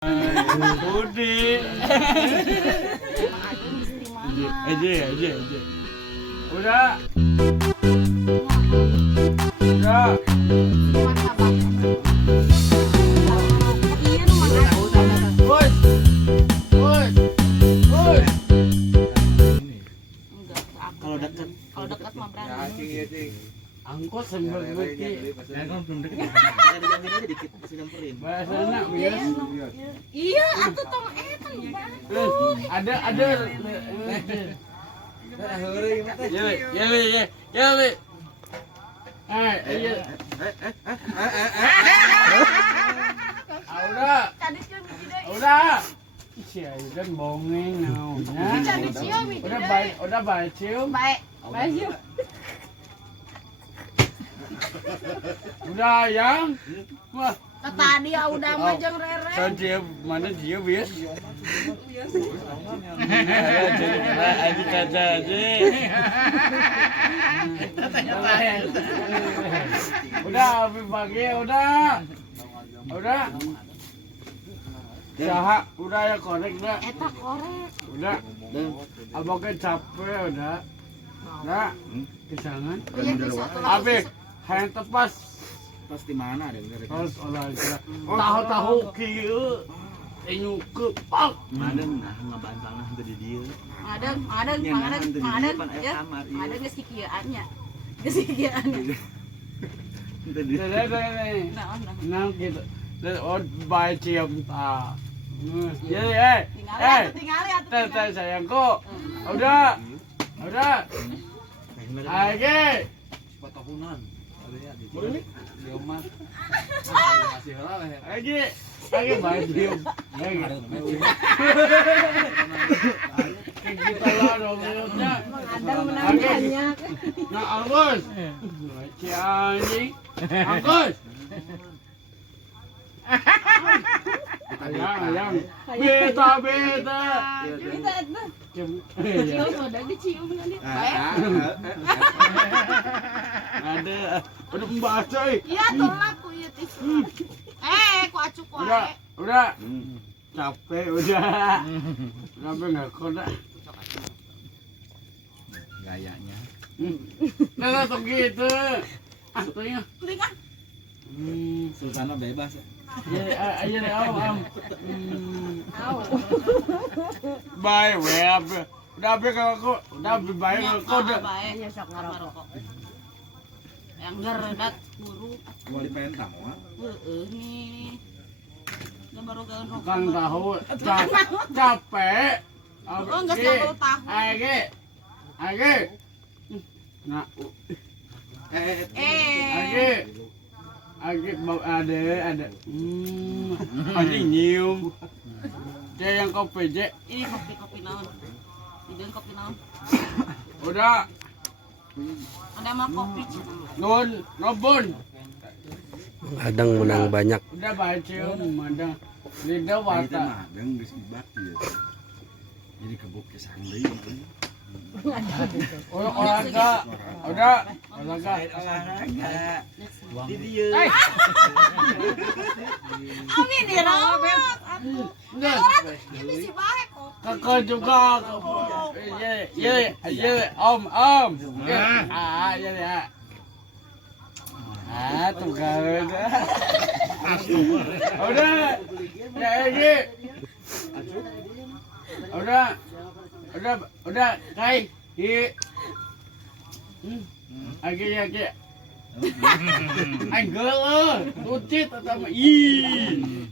Budi. Aja. Udah. Kalau dekat mah berani. Angkot sambil bukti. Ya kan belum deket. Ada dikit masih nyamperin. Bahasana bias. Iya, atuh tong eta nu bagus. Ada. Ya. Iya. Udah. Si Aidan bongeng naonnya. Udah baik cium. Baik cium. Udah yang. Wah, Tadi udah mah jeung rere. kan dia mana dia bias. Ini kaca aja. Udah habis pagi udah. Saha udah ya korek dah. Eta korek. Udah. Abangnya capek udah. Udah. Kesangan. Iya bisa tuh. Habis hayang tepas. Pas di mana ada enggak? Terus olahraga. Tahu kieu. Nyuke pak. Madeng nah ngabantangna henteu di dieu. Madeng. Ya. Madeng geus kikieuannya. Henteu di. Nah gitu. Oh bae cium ta. Ya. Tinggal Sayangku. Udah. Lagi. Patahunan. Boleh? Dia mah. Masih halal ya. Lagi bae cium. Kita lah dong minutnya. Mengadang menangkannya. Nah, Anggus. Ci anjing. Anggus. Ayang. Beta. Cium. Udah dicium nanti. Ada. Udah membaca. Iya tolak ku ieu tisu. Ku acuk wae. Udah. Capek udah. Kenapa enggak koda? Gayanya. Nah, langsung gitu. Telinga. Sultana bebas. Ayo, am. Bye, web. Udah be kalau udah baik kalau udah. Ya sok ngarokok. Yang geredat buru. Mau dipentang mah. Heeh nih. Udah baru gaun rokok. Kan tahu capek. Oh, enggak selalu tahu. Age. Nah, Age bau ada. Anjing nyium. Kayak yang kopi je. Ini kopi naon. Ini kopi naon. Udah. Ada mah kopi. Nobon. Adang menang banyak. Udah baca mandang. Lidah wata. Madeng geus ibak ieu. Jadi kebuk ke sangdeui. Olahraga. Udah. Olahraga. Di dieu. Amin ya rawat. Ini si bae kok. Kakak juga. Om. Ya. Tuh kan. Udah. Ya ini. Udah. Kai. Agi. Anggel. Tucit atau ih.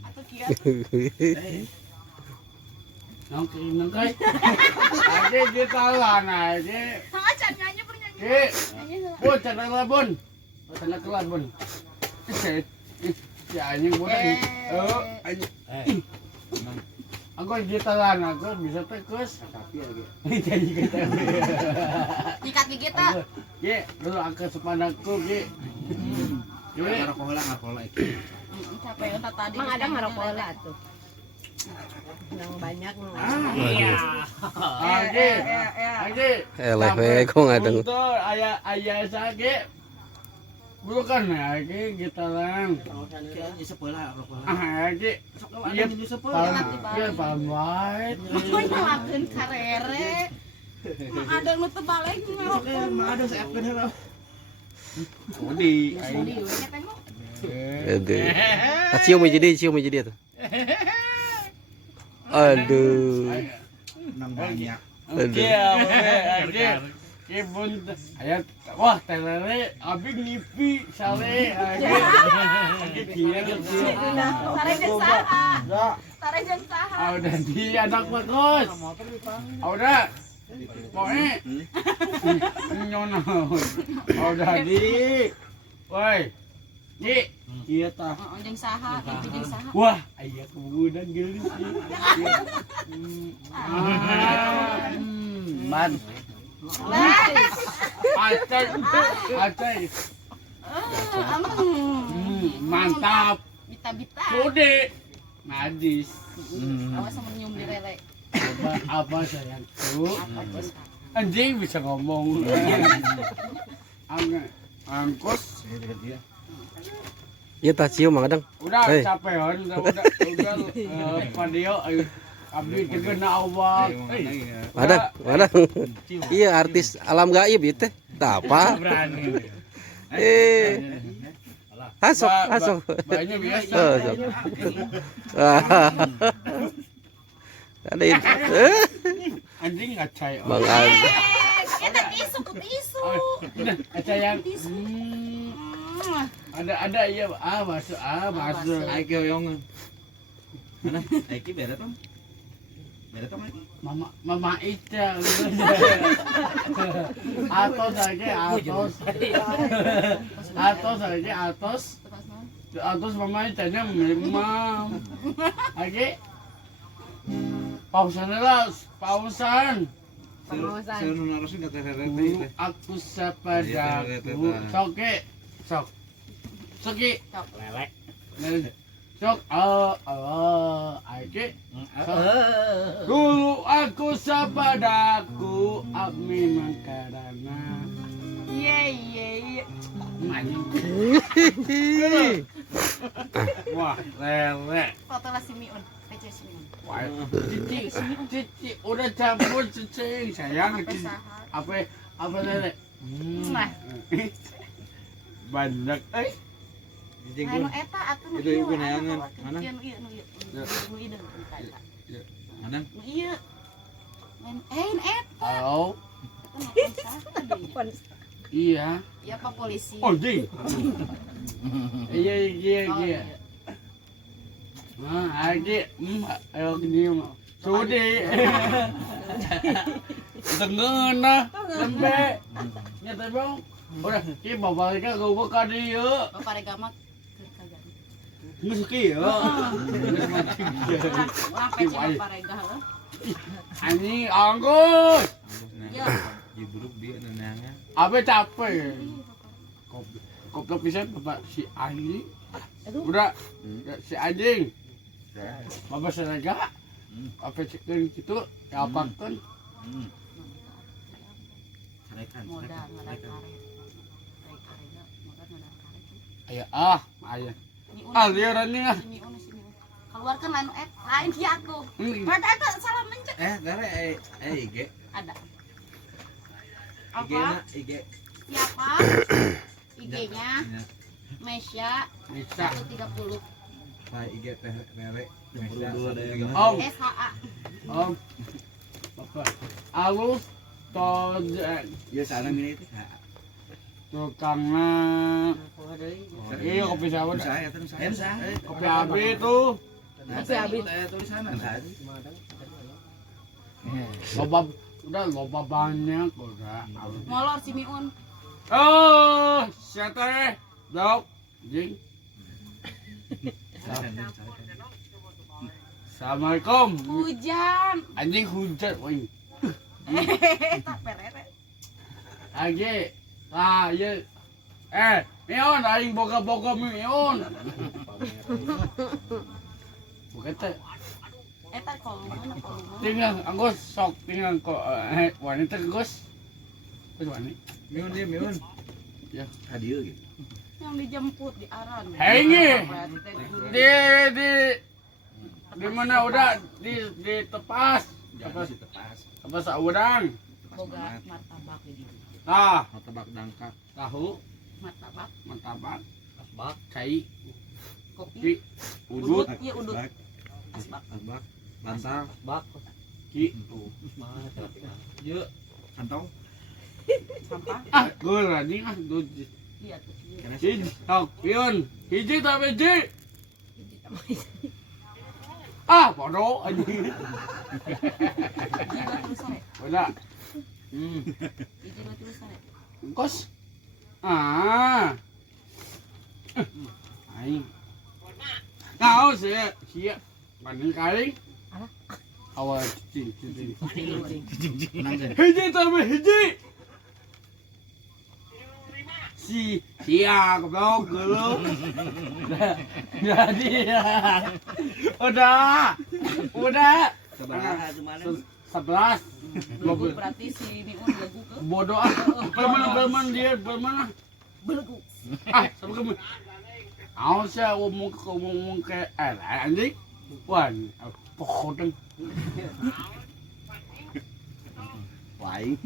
Nang kai. Agi kita lah aja. Acan nyanyi bernyanyi. Cana kelabon. Ya anjing boleh. Anjing. Aku gitaran aku bisa tekus. Tapi lagi. Jadi kita. Ikat gigi ta. Ge, dulu aku sepadaku ge. Ngarokok lah itu. Capek entar tadi. Mang ada ngarokok lah tuh. Yang banyak Iya. Age. Eleh we kok ngadeng. Ayah sage. bukan lagi gitaran. Kayaknya sebelah apa? Lagi iya palm white. Kau nyalakan karere. Ada nu terbalik ngelokon. Ada saya akan harap. Udi. Jadi we tengok. Aduh. Cium aja tuh. Aduh. Nambahnya. Oke, oke. Kebun ayat wah telele abi ngipi sale lagi dia Tare jeung saha? Tare jeung saha? udah di anak bagus udah pokoknya nyono udah di woi di iya tah Jeung saha? Itu jeung saha? wah aya kebudan geulis sih man acai mantap Bita-bita. Sude najis Awas sama nyium di lele. apa sayangku anjing bisa ngomong angkos Iya tah cium Mang Adang. udah Hei. capean udah padio abdi kena awak Adang. Iya artis alam gaib itu teh. Tah apa? Hasok. banyak biasa Sok. Ada itu. anjing ngacai Bang Adang. Kita tisu ke tisu. udah ngacai yang ada iya masuk Aiki oyong. Mana? Aiki beda tong. Beda tong Aiki. mama Ica atos mama Ica nya memang lagi pausan Saya nu narosin kata guru aku sapadaku soki lelek sok lagi dulu aku sapadaku abmi makarana Iya. wah lelek Foto lah si Miun. PC si Miun. wah cici udah campur cicing sayang Sampai saha? apa lelek Nah. banyak Anu eta atuh nu Itu ieu neangan. Mana? Ieu nu ieu. Nu ieu nu ieu. Mana? Nu ieu. Nu eta. halo Eta nu iya Iya Pak polisi. oh jing iya Oh, lagi ayo gini mah sudi dengeuna lembek nyata bang udah ki babalik ka gua ka dieu Bapak Regama keur kagak. geus kieu Orang PC Bapak Rega heuh. anjing anggus Ya. Di buruk dia neangan. abe capek kopi pisan bapak si anjing udah si anjing bapak serega apa cekeun kitu apakeun Sarekan. Modal karet. Karet karena modal karet. aya aya Miun. lieuran nih Si Miun. Keluarkan lain lain ki aku. Ada salah mencet. Gare IG. Ada. IG Apa? na IG. Siapa? IG-nya Mesya bisa 130 Nah IG mere. om SHA. om bapak alus tojen Ya sana ini itu. tukangna iya kopi sawah Saya terus saya. kopi abi tuh Kopi abi tulisan. loba udah loba banyak udah Molor si Miun. oh siapa dok jing assalamualaikum Hujan. anjing hujan woi Tak perere. lagi ya Mion aing boga-boga Mion bukan teh Eta kolumna kolumna. tinggal anggus sok tinggal kok wanita anggus terus wanita Miun dia miun. Ya. Hadir gitu. yang dijemput di Aran. Hengi. Di mana udah di tepas. Jangan si tepas. Tepas udang. Boga martabak di dieu. Ah, Martabak dangkap. tahu, Martabak, martabak, Asbak. cai, kopi, udut, iya udut. Asbak. Asbak. Asbak. Lantal. Bak. gitu. Yuk. Kantong. Sampah. Ah, gue lagi ah, gue Iya tuh. Iya. Kena hiji, tok, pion, hiji tak hiji. Ah, bodoh anjing. Hiji batu sare. Udah, Hiji batu sare. kos. Ah. Aing. Kau sih, banding kali. Awal cing. Tenang deh. Hiji tambah hiji. Sia goblok lu. Jadi ya. Udah. Sebelah gimana? 11. Belegu berarti si ini belegu ke Bodoh ah. Permen dia permen. belegu. Ah, sama kamu. Aku sih ngomong ke anjing. Wan, pokoknya. Waing.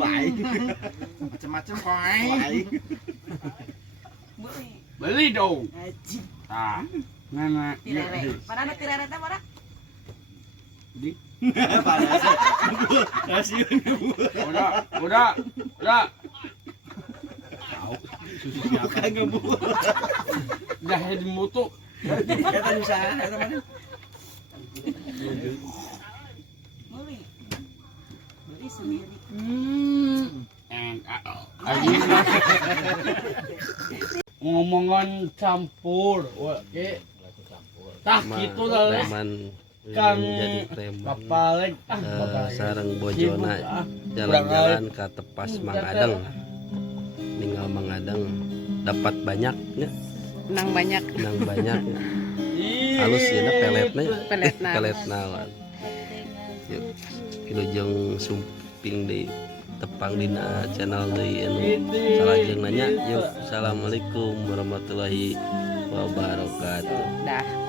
Waing. Macam-macam waing. Beli. Beli dong. Anjing. Ah. Nana. Tirere. Mana ada tirere teh mana? Di. Kasih. Udah. Susu siapa ngebu? Jahit mutu. Eta usaha, eta mana? Beli sendiri. Ngomongan campur, oke. Tah gitu lah. Preman Kan jadi preman. papaleg papaleg. Sareng bojona jalan-jalan ke tepas Mang Adeng. Ninggal Mang Adeng dapat banyak ya. Nang banyak Nang banyak ya. Halus ya peletnya. peletna. Peletna. Yuk, kilujeng sumping di tepang dina channel deui anu salajeng nanya. Yuk, assalamualaikum warahmatullahi wabarakatuh. Dah.